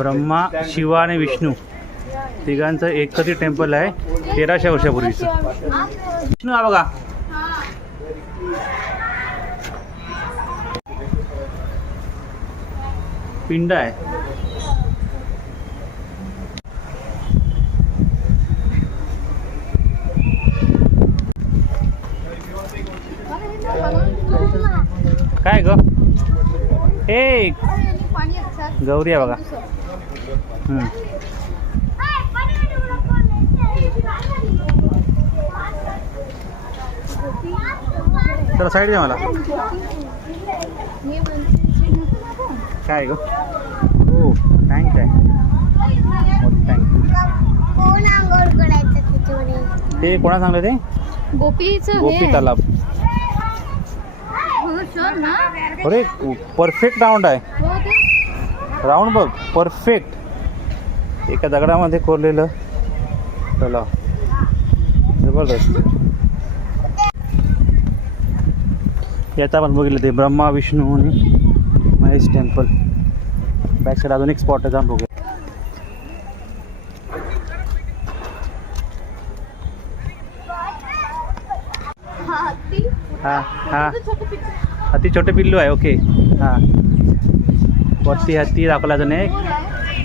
ब्रह्मा, शिवा आणि विष्णू तिघांचं एकत्रित टेम्पल आहे 1300 वर्षापूर्वीचं. विष्णू हा बघा. पिंड आहे. काय ग हे गौरी आहे बघा. तर साईड द्या मला. काय ग हो थँक आहे. ते कोणा सांगलं ते गोपी तलाव. अरे परफेक्ट राऊंड आहे. राऊंड बघ परफेक्ट. एका दगडामध्ये कोरलेलं तलाव जबरदस्त. याचा आपण बघितलं ते ब्रह्मा, विष्णू आणि महेश टेम्पल. बॅक साईड अजून एक स्पॉट आहे, जाऊन बघूया. हाँ हाँ हत्ती छोटे पिल्लू आहे. ओके हां वरती हत्ती दाखवला अजून एक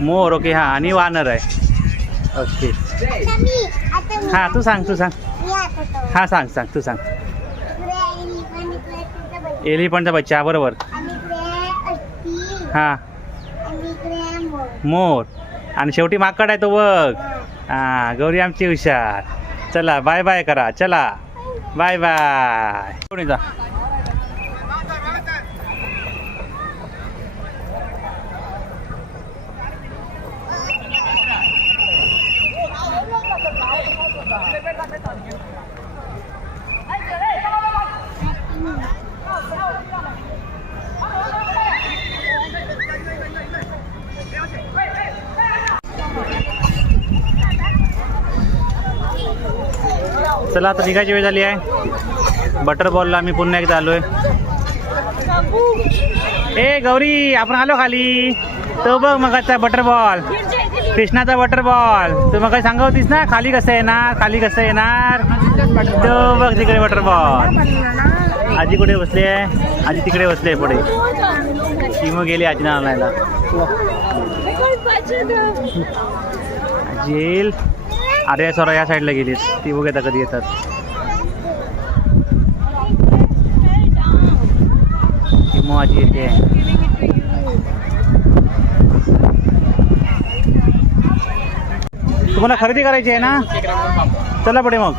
मोर. ओके हां आणि वानर आहे. ओके हां तू सांग हां सांग तू सांग. एलिफंटचा बच्चा बरोबर. हां मोर आणि शेवटी माकड आहे तो बघ. हां गौरी आमची हुशार. चला बाय बाय करा. चला बाय बाय. कोणी जा. चला आता निघायची वेळ झाली आहे. बटर बॉलला आम्ही पुन्हा एकदा आलोय. ए गौरी आपण आलो खाली. तो बघ मगाचा बटर बॉल, कृष्णाचा बटर बॉल. तू मग काय सांगत होतीस ना खाली कसं येणार. तो बघ तिकडे बटर बॉल. आजी कुठे बसली आहे. आजी तिकडे बसली आहे पुढे. ती मग गेली आजी आणायला. आजी अरे सोरा या साईडला गेली. ती बघ कधी येतात. मग आजी येते. तुम्हाला खरेदी करायची आहे ना. चला पुढे मग.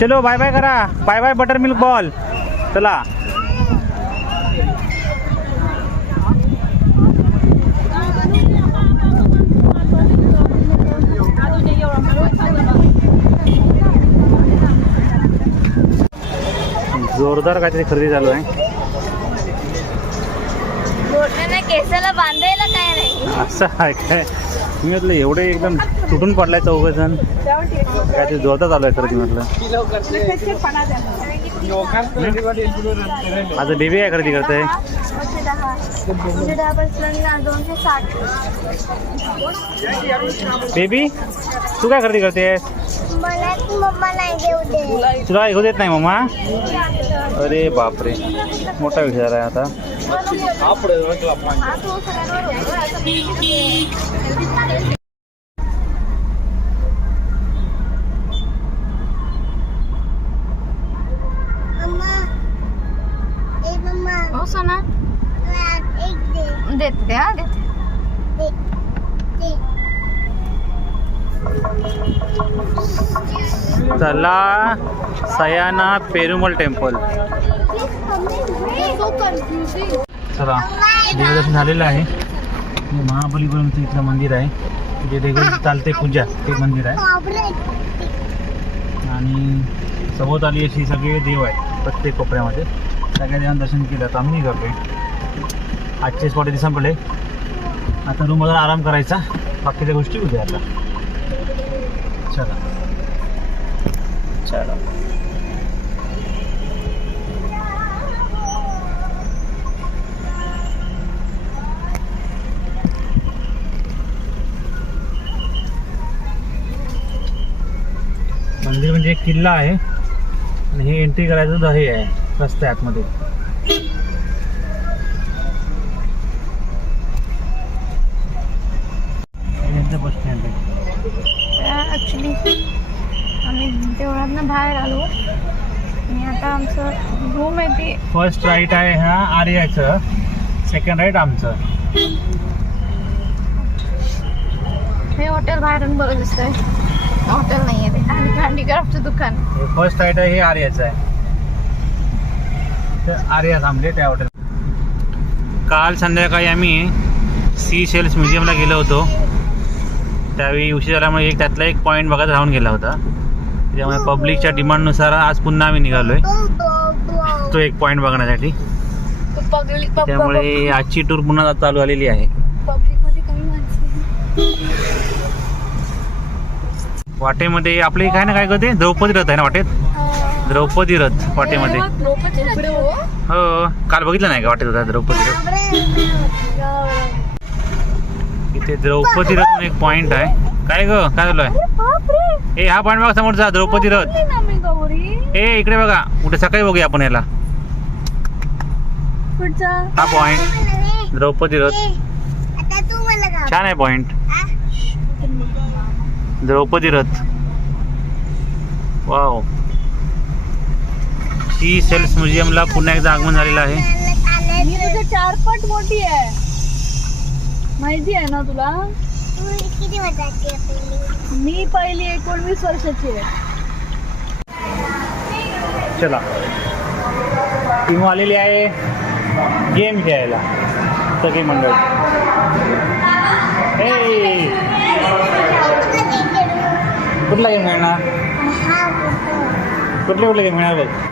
चलो बाय बाय करा. Bye bye butter milk ball. चला जोरदार काहीतरी खरेदी चालू आहे. केसाला बांधायला काय नाही असं आहे काय. मी म्हटलं एवढे एकदम तुटून पडलाय चौघजण. काहीतरी जोरदार चालू आहे खरेदी म्हटलं. आता बेबी काय खरेदी करताय. बेबी तू काय खरेदी करतेस. तुला घेऊ देत नाही मम्मा. अरे बापरे मोठा विचार आहे आता. हो सोना देते हा देते. चला सयाना पेरुमल टेम्पल. चला देवदर्शन झालेलं आहे. महाबलीपुरमचं इथलं मंदिर आहे जे रेग्युलर चालते पूजा. ते मंदिर आहे आणि सभोवताली अशी सगळे देव आहेत प्रत्येक कोपऱ्यामध्ये. सगळ्या देवांना दर्शन केलं तर आम्ही करतोय. आजचे स्पॉट इथे संपले. आता रूमवर आराम करायचा. बाकीच्या गोष्टी उद्या आता. चला चला मंदिर म्हणजे एक किल्ला आहे आणि हे एंट्री करायचं हे आहे रस्ते आतमध्ये. बस स्टँड आहे. ॲक्च्युली आम्ही देवळातनं बाहेर आलो आणि आता आमचं रूम आहे ते. फर्स्ट राईट आहे हा आर्याचं, सेकंड राईट आमचं. हे हॉटेल बाहेरून बघत दिसतंय. हॉटेल नाही आहे ते, आणि हँडीक्राफ्टचं दुकान. हे फर्स्ट राईट आहे, हे आर्याचं आहे. तर आर्या थांबले त्या हॉटेल. काल संध्याकाळी आम्ही सी शेल्स म्युझियमला गेलो होतो. त्यावेळी उशीर झाल्यामुळे त्यातला एक पॉईंट बघत राहून गेला होता. त्यामुळे पब्लिकच्या डिमांडनुसार आज पुन्हा आम्ही निघालोय तो एक पॉईंट बघण्यासाठी. त्यामुळे आजची टूर पुन्हा चालू झालेली आहे. पब्लिकमध्ये कमी माणसं. वाटेमध्ये आपले काय ना काय करते, द्रौपदी रथ आहे ना वाटेत. द्रौपदी रथ वाटेमध्ये. हो, काल बघितलं नाही का वाटेत होता द्रौपदी रथ. इथे द्रौपदी रथ म्हणून एक पॉइंट आहे. काय ग काय झालं आहे? ए हा पॉइंट बघा समोरचा द्रौपदी रथ. ए इकडे बघा, कुठे सकाळी बघूया आपण याला. हा पॉइंट द्रौपदी रथ छान आहे पॉइंट. द्रौपदी रथ वाव. सी सेल्स म्युझियमला पुन्हा एकदा आगमन झालेलं आहे. ही तुझ्या 4 पट मोठी आहे, माहिती आहे ना तुला. किती वर्षाची? मी पहिली 19 वर्षाची आहे. चला टीम आलेली आहे गेम खेळायला. सगळी मंडळ. हे कुठला गेम खेळणार? कुठले गेम खेळणार बघ.